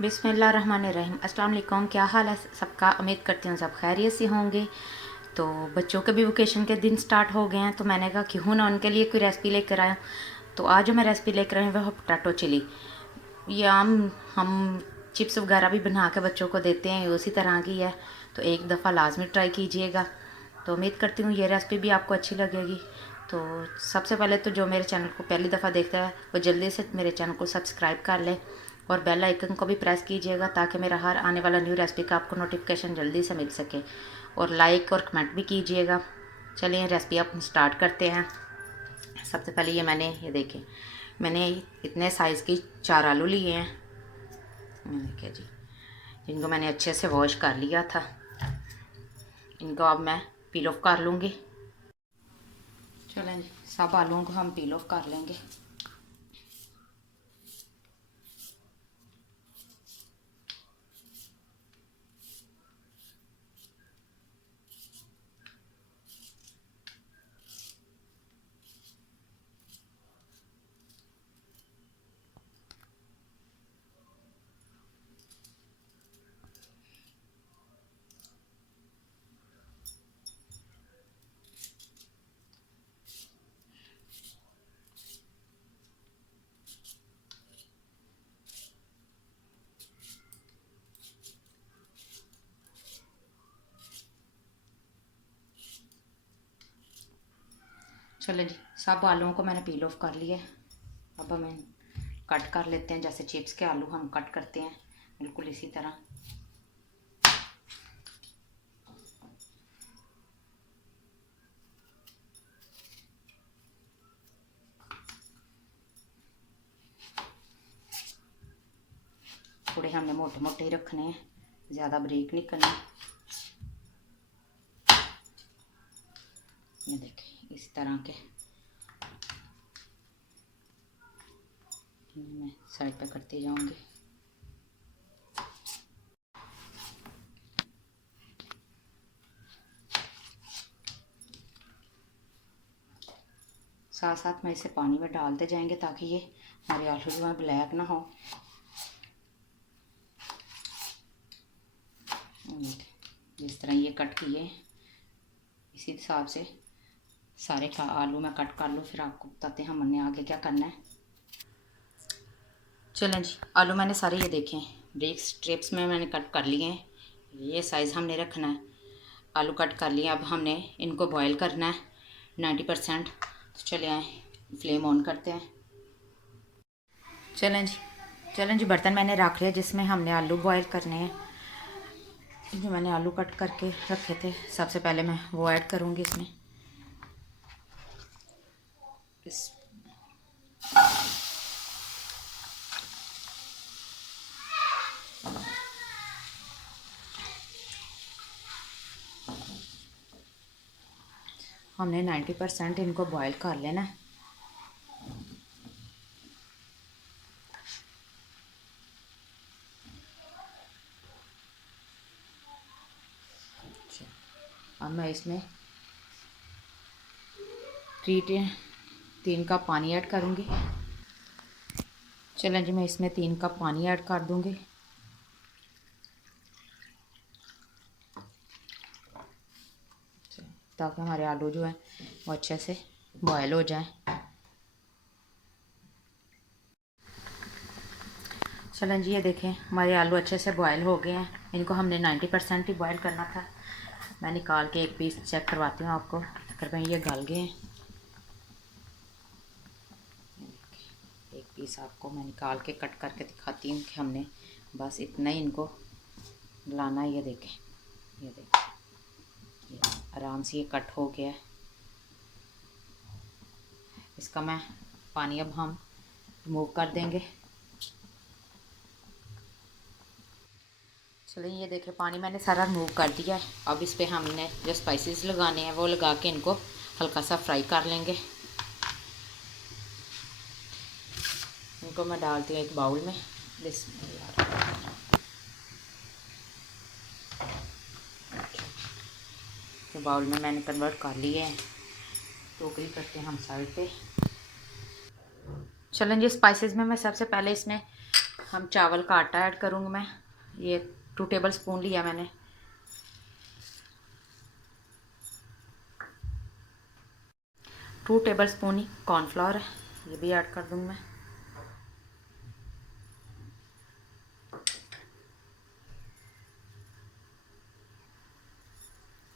बिस्मिल्लाहिर्रहमानिर्रहीम। अस्सलाम वालेकुम। क्या हाल है सबका? उम्मीद करती हूँ सब खैरियत से होंगे। तो बच्चों के भी वेकेशन के दिन स्टार्ट हो गए हैं, तो मैंने कहा क्यों ना उनके लिए कोई रेसिपी लेकर आया। तो आज जो मैं रेसिपी लेकर आई हूँ वह पोटैटो चिली। ये आम हम चिप्स वगैरह भी बना के बच्चों को देते हैं, उसी तरह की है। तो एक दफ़ा लाजमी ट्राई कीजिएगा। तो उम्मीद करती हूँ ये रेसिपी भी आपको अच्छी लगेगी। तो सबसे पहले तो जो मेरे चैनल को पहली दफ़ा देखता है वो जल्दी से मेरे चैनल को सब्सक्राइब कर ले और बेल आइकन को भी प्रेस कीजिएगा ताकि मेरा हर आने वाला न्यू रेसिपी का आपको नोटिफिकेशन जल्दी से मिल सके। और लाइक और कमेंट भी कीजिएगा। चलिए रेसिपी आप स्टार्ट करते हैं। सबसे पहले ये देखें, मैंने इतने साइज़ की 4 आलू लिए हैं। देखिए जी, इनको मैंने अच्छे से वॉश कर लिया था। इनको अब मैं पील ऑफ कर लूँगी। चलें जी, सब आलूओं को हम पील ऑफ कर लेंगे। चलें जी, सब आलूओं को मैंने पील ऑफ कर लिया है। अब हमें कट कर लेते हैं, जैसे चिप्स के आलू हम कट करते हैं, बिल्कुल इसी तरह। थोड़े हमने मोटे मोटे ही रखने हैं, ज़्यादा बारीक नहीं करने। ये देखें इस तरह के मैं साइड पे करती जाऊंगी। साथ साथ में इसे पानी में डालते जाएंगे ताकि ये हमारे आलू जो है ब्लैक ना हो। जिस तरह ये कट किए इसी हिसाब से सारे का आलू मैं कट कर लूँ, फिर आपको बताते हैं हमने आगे क्या करना है। चलें जी, आलू मैंने सारे ये देखें ब्रेक स्ट्रिप्स में मैंने कट कर लिए हैं। ये साइज़ हमने रखना है। आलू कट कर लिए, अब हमने इनको बॉईल करना है 90%। तो चले आए फ्लेम ऑन करते हैं। चलें जी, बर्तन मैंने रख लिया जिसमें हमने आलू बॉईल करने हैं। जो मैंने आलू कट करके रखे थे, सबसे पहले मैं वो ऐड करूँगी इसमें। हमने 90% इनको बॉईल कर लेना है। अब मैं इसमें 3 कप पानी ऐड करूँगी। चलें जी, मैं इसमें 3 कप पानी ऐड कर दूँगी। ताकि हमारे आलू जो है वो अच्छे से बॉयल हो जाए। चलें जी, ये देखें हमारे आलू अच्छे से बॉयल हो गए हैं। इनको हमने 90% ही बॉयल करना था। मैं निकाल के एक पीस चेक करवाती हूँ आपको, अगर मैं ये गल गए हैं। एक पीस आपको मैं निकाल के कट करके दिखाती हूँ कि हमने बस इतना ही इनको लाना है। ये देखें ये आराम से ये कट हो गया है। इसका मैं पानी अब हम रिमूव कर देंगे। चलिए ये देखें पानी मैंने सारा रिमूव कर दिया है। अब इस पे हमने जो स्पाइसेस लगाने हैं वो लगा के इनको हल्का सा फ्राई कर लेंगे। इनको मैं डालती हूँ एक बाउल में। तो बाउल में मैंने कन्वर्ट कर लिए हैं। टोकरी करते हैं हम साइड पे। चलें जी, स्पाइसेस में मैं सबसे पहले इसमें हम चावल का आटा ऐड करूँगी मैं। ये 2 टेबल स्पून लिया मैंने। टू टेबल स्पून ही कॉर्नफ्लावर है, ये भी ऐड कर दूँगी मैं।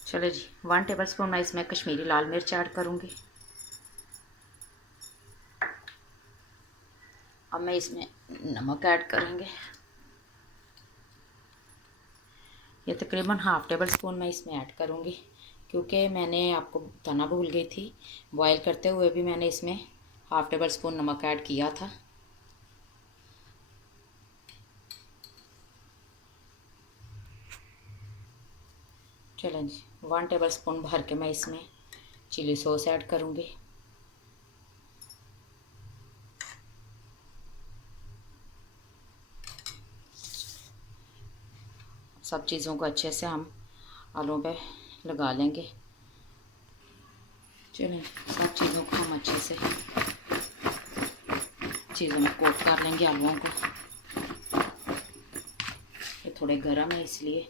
चलो जी, 1 टेबल स्पून मैं इसमें कश्मीरी लाल मिर्च ऐड करूँगी। अब मैं इसमें नमक ऐड करेंगे। ये तकरीबन हाफ़ टेबल स्पून मैं इसमें ऐड करूँगी, क्योंकि मैंने आपको बताना भूल गई थी, बॉयल करते हुए भी मैंने इसमें हाफ़ टेबल स्पून नमक ऐड किया था। चलें जी, 1 टेबल स्पून भर के मैं इसमें चिली सॉस ऐड करूँगी। सब चीज़ों को अच्छे से हम आलू पे लगा लेंगे। चलें, सब चीज़ों को हम अच्छे से चीज़ों में कोट कर लेंगे आलूओं को। ये थोड़े गर्म है इसलिए।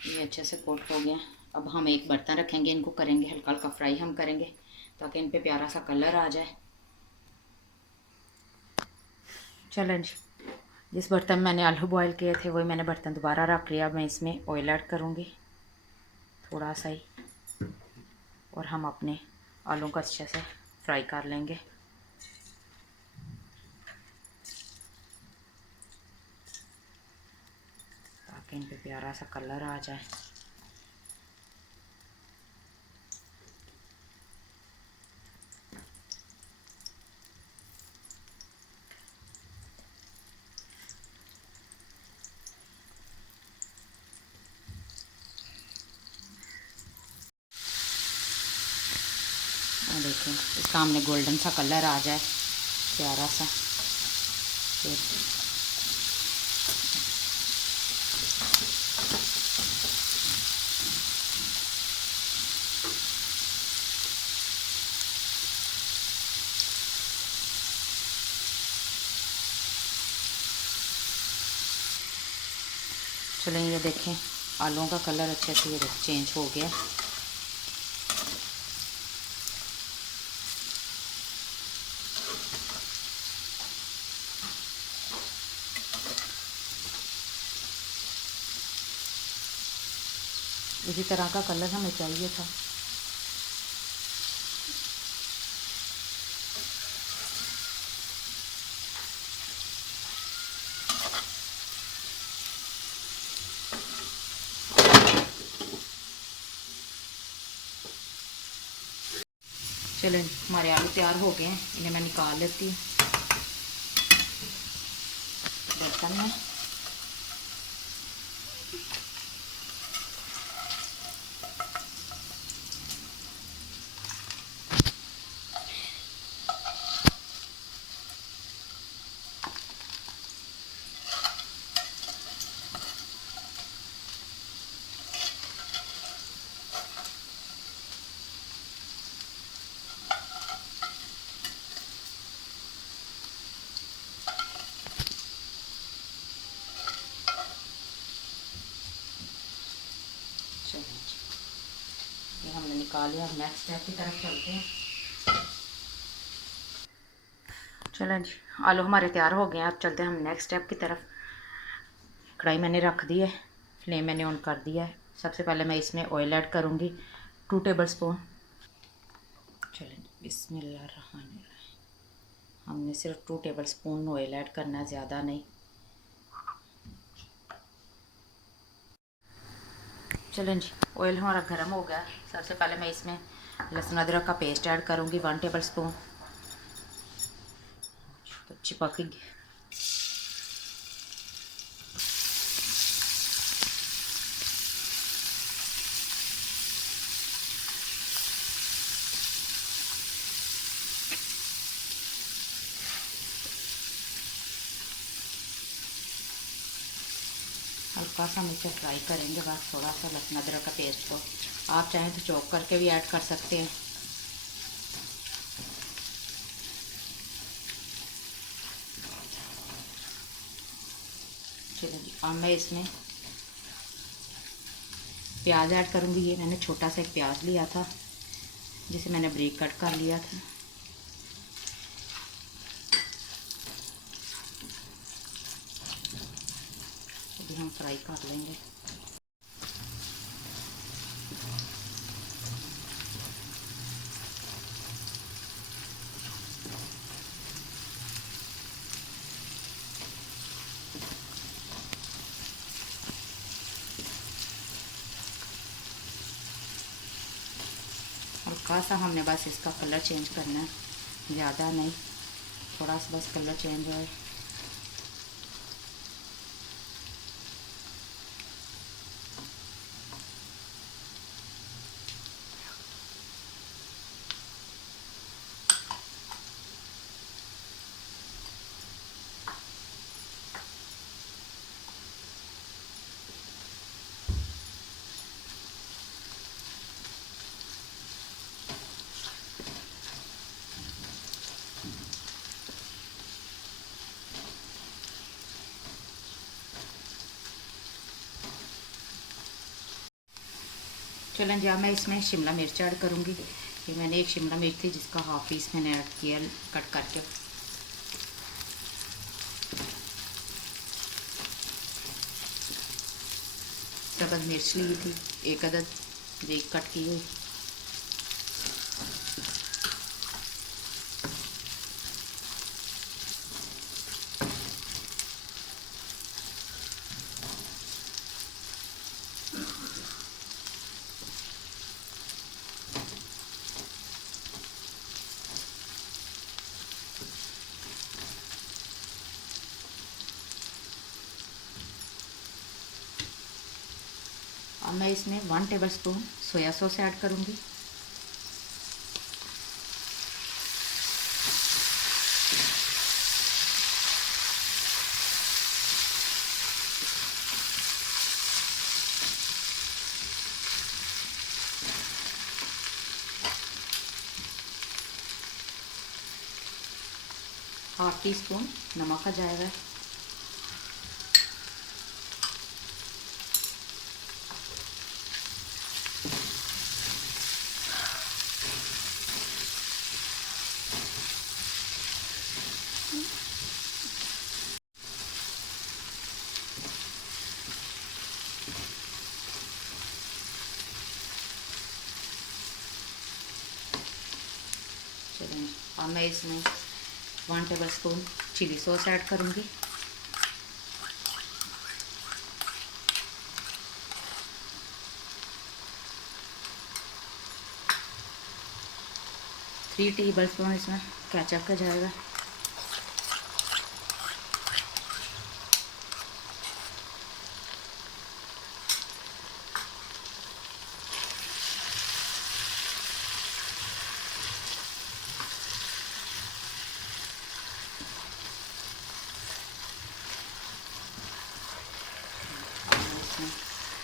ये अच्छे से कोट हो गया। अब हम एक बर्तन रखेंगे, इनको करेंगे हल्का हल्का फ्राई हम करेंगे ताकि इन पे प्यारा सा कलर आ जाए। चलें जी, जिस बर्तन में मैंने आलू बॉयल किए थे वही मैंने बर्तन दोबारा रख लिया। अब मैं इसमें ऑयल ऐड करूँगी थोड़ा सा ही, और हम अपने आलू को अच्छे से फ्राई कर लेंगे। ताकि इन पे प्यारा सा कलर आ जाए। और देखें इसका हमने गोल्डन सा कलर आ जाए प्यारा सा। फिर चलें, ये देखें आलूओं का कलर अच्छे से ये चेंज हो गया। इसी तरह का कलर हमें चाहिए था। चलें, हमारे आलू तैयार हो गए हैं, इन्हें मैं निकाल लेती हूँ बर्तन में। चलें जी, ये हमने निकाल लिया। अब नेक्स्ट स्टेप की तरफ चलते हैं। चलें जी, आलू हमारे तैयार हो गए हैं। अब चलते हैं हम नेक्स्ट स्टेप की तरफ। कढ़ाई मैंने रख दी है, फ्लेम मैंने ऑन कर दिया है। सबसे पहले मैं इसमें ऑयल ऐड करूँगी 2 टेबल स्पून। चलें, बिस्मिल्लाहिर्रहमानिर्रहीम। हमने सिर्फ 2 टेबल स्पून ऑयल ऐड करना है, ज़्यादा नहीं। चलें जी, ऑयल हमारा गर्म हो गया। सबसे पहले मैं इसमें लहसुन अदरक का पेस्ट ऐड करूँगी 1 टेबल स्पून। तो चिपक गई। हल्का सा हम इसे फ्राई करेंगे बस, थोड़ा सा लहसुन अदरक का पेस्ट को आप चाहें तो चॉप करके भी ऐड कर सकते हैं। चलो जी, अब मैं इसमें प्याज ऐड करूँगी। ये मैंने छोटा सा एक प्याज लिया था जिसे मैंने ब्रेक कट कर लिया था। अभी हम फ्राई कर लेंगे। हल्का सा हमने बस इसका कलर चेंज करना है, ज़्यादा नहीं, थोड़ा सा बस कलर चेंज हो। चलें जी, अब मैं इसमें शिमला मिर्च ऐड करूँगी। ये मैंने एक शिमला मिर्च थी जिसका हाफ पीस मैंने ऐड किया कट करके। सब्ज़ मिर्च ली थी एक अदद ब्रेक कट की हुई। अब मैं इसमें 1 टेबलस्पून सोया सॉस ऐड करूँगी। हाफ टी स्पून नमक आ जाएगा। चलिए, अब मैं इसमें 1 टेबलस्पून चिली सॉस ऐड करूँगी। थ्री टेबलस्पून इसमें केचप का जाएगा।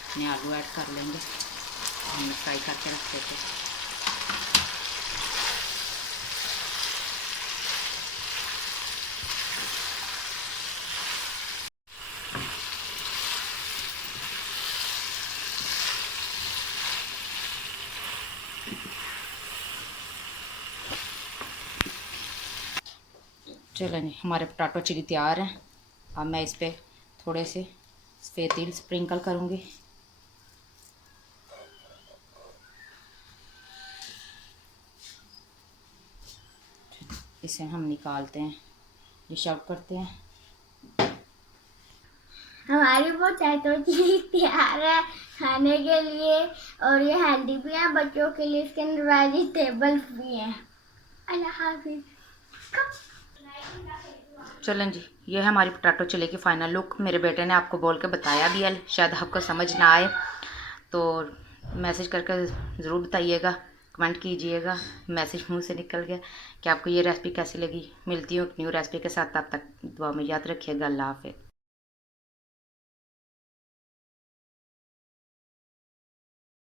इसमें आलू ऐड कर लेंगे, हमने फ्राई करके रखे थे। चलो नहीं, हमारे पोटैटो चिली तैयार हैं। अब मैं इस पर थोड़े से सफ़ेद तिल स्प्रिंकल करूँगी। इसे हम निकालते हैं, डिश आउट करते हैं। हमारी पोटैटो चिली तैयार है खाने के लिए, और ये हेल्दी भी है बच्चों के लिए। इसके अंदर वेजिटेबल्स भी हैं। अल्लाह हाफिज़। चलें जी, ये है हमारी पोटैटो चिली की फ़ाइनल लुक। मेरे बेटे ने आपको बोल के बताया भी है, शायद आपको समझ ना आए तो मैसेज करके ज़रूर बताइएगा, कमेंट कीजिएगा। मैसेज मुंह से निकल गया कि आपको ये रेसिपी कैसी लगी। मिलती हूँ एक न्यू रेसिपी के साथ, तब तक दुआ में याद रखिएगा। अल्लाह हाफ़िज़।